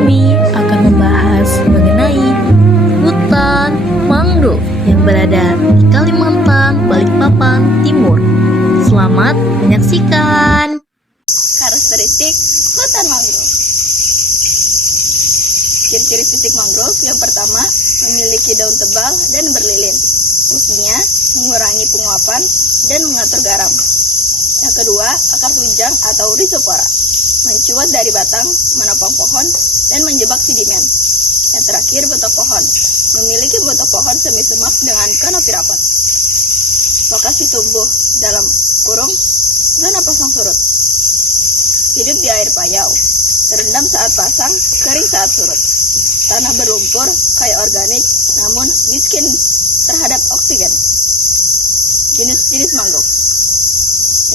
kami akan membahas mengenai hutan mangrove yang berada di Kalimantan, Balikpapan, Timur. Selamat menyaksikan. Karakteristik hutan mangrove. Ciri-ciri fisik mangrove yang pertama, memiliki daun tebal dan berlilin. Fungsinya mengurangi penguapan dan mengatur garam. Yang kedua, akar tunjang atau rhizopora, mencuat dari batang, menopang pohon, dan menjebak sedimen. Yang terakhir, bentuk pohon, memiliki bentuk pohon semi semak dengan kanopi rapat. Lokasi tumbuh dalam kurung zona pasang surut. Hidup di air payau, terendam saat pasang, kering saat surut. Tanah berlumpur, kaya organik, namun miskin terhadap oksigen. Jenis-jenis mangrove.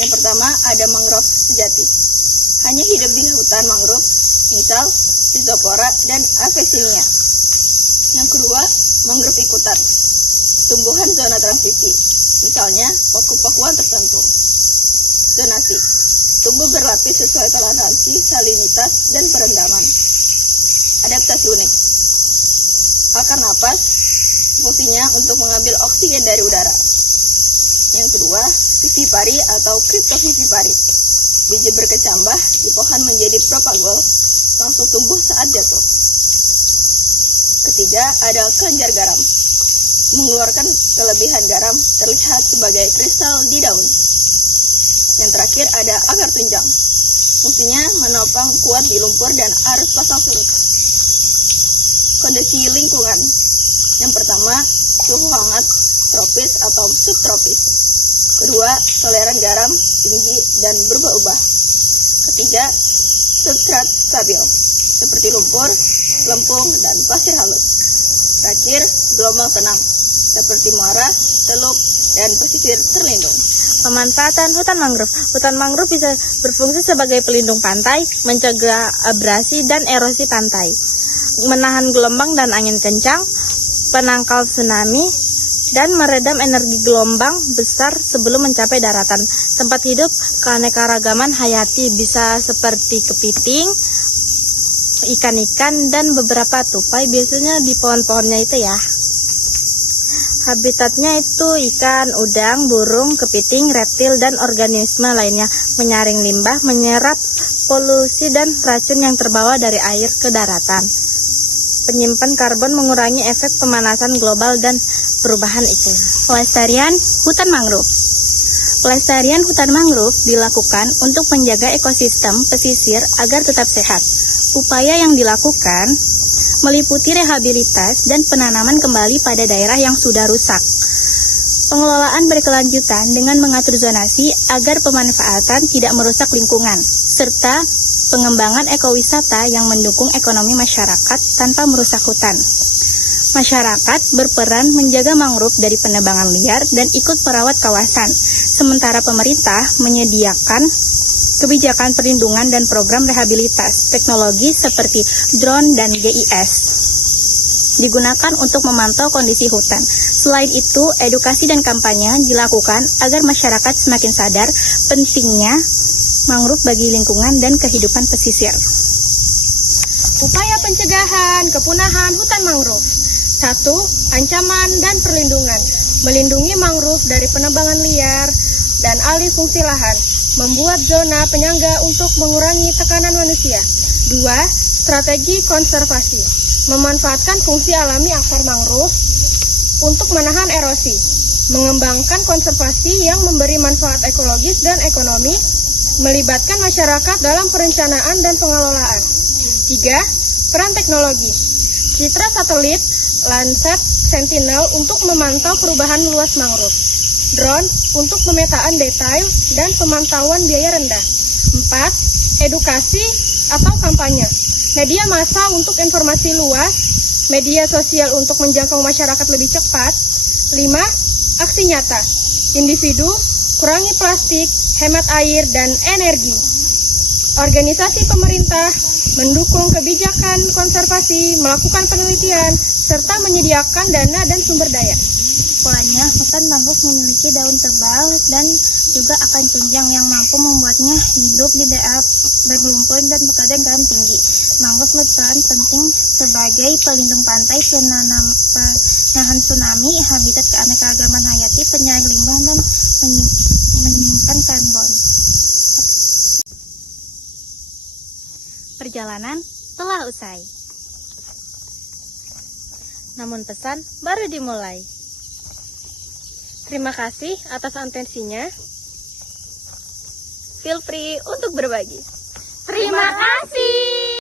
Yang pertama, ada mangrove sejati. Hanya hidup di hutan mangrove, misal Rhizopora dan Avicennia. Yang kedua, mangrove ikutan. Tumbuhan zona transisi, misalnya paku-pakuan tertentu. Zonasi, tumbuh berlapis sesuai toleransi, salinitas, dan perendaman. Adaptasi unik. Akar napas, fungsinya untuk mengambil oksigen dari udara. Yang kedua, vivipari atau cryptovivipari. Biji berkecambah di pohon menjadi propagol, langsung tumbuh saat jatuh. Ketiga, ada kelenjar garam. Mengeluarkan kelebihan garam terlihat sebagai kristal di daun. Yang terakhir, ada akar tunjang. Fungsinya menopang kuat di lumpur dan arus pasang surut. Kondisi lingkungan. Yang pertama, suhu hangat tropis atau subtropis. Kedua, toleran garam tinggi dan berubah-ubah. Ketiga, substrat stabil, seperti lumpur, lempung, dan pasir halus. Terakhir, gelombang tenang, seperti muara, teluk, dan pesisir terlindung. Pemanfaatan hutan mangrove. Hutan mangrove bisa berfungsi sebagai pelindung pantai, mencegah abrasi dan erosi pantai, menahan gelombang dan angin kencang, penangkal tsunami, dan meredam energi gelombang besar sebelum mencapai daratan. Tempat hidup keanekaragaman hayati bisa seperti kepiting, ikan-ikan, dan beberapa tupai, biasanya di pohon-pohonnya itu ya. Habitatnya itu ikan, udang, burung, kepiting, reptil, dan organisme lainnya, menyaring limbah, menyerap polusi dan racun yang terbawa dari air ke daratan. Penyimpan karbon, mengurangi efek pemanasan global dan perubahan iklim. Pelestarian hutan mangrove. Pelestarian hutan mangrove dilakukan untuk menjaga ekosistem pesisir agar tetap sehat. Upaya yang dilakukan meliputi rehabilitas dan penanaman kembali pada daerah yang sudah rusak. Pengelolaan berkelanjutan dengan mengatur zonasi agar pemanfaatan tidak merusak lingkungan, serta pengembangan ekowisata yang mendukung ekonomi masyarakat tanpa merusak hutan. Masyarakat berperan menjaga mangrove dari penebangan liar dan ikut merawat kawasan, sementara pemerintah menyediakan kebijakan perlindungan dan program rehabilitas. Teknologi seperti drone dan GIS digunakan untuk memantau kondisi hutan. Selain itu, edukasi dan kampanye dilakukan agar masyarakat semakin sadar pentingnya mangrove bagi lingkungan dan kehidupan pesisir. Upaya pencegahan kepunahan hutan mangrove. 1. Ancaman dan perlindungan. Melindungi mangrove dari penebangan liar dan alih fungsi lahan. Membuat zona penyangga untuk mengurangi tekanan manusia. 2. Strategi konservasi. Memanfaatkan fungsi alami akar mangrove untuk menahan erosi. Mengembangkan konservasi yang memberi manfaat ekologis dan ekonomi. Melibatkan masyarakat dalam perencanaan dan pengelolaan. 3. Peran teknologi. Citra satelit Landsat Sentinel untuk memantau perubahan luas mangrove. Drone untuk pemetaan detail dan pemantauan biaya rendah. 4. Edukasi atau kampanye. Media massa untuk informasi luas. Media sosial untuk menjangkau masyarakat lebih cepat. 5. Aksi nyata. Individu, kurangi plastik, hemat air dan energi. Organisasi pemerintah mendukung kebijakan konservasi, melakukan penelitian, serta menyediakan dana dan sumber daya. Polanya, hutan mangrove memiliki daun tebal dan juga akar tunjang yang mampu membuatnya hidup di daerah berlumpur dan tekanan garam tinggi. Mangrove berperan penting sebagai pelindung pantai, penahan tsunami, habitat keanekaragaman hayati, penyaring limbah, dan menyimpan karbon. Perjalanan telah usai. Namun pesan baru dimulai. Terima kasih atas atensinya. Feel free untuk berbagi. Terima kasih.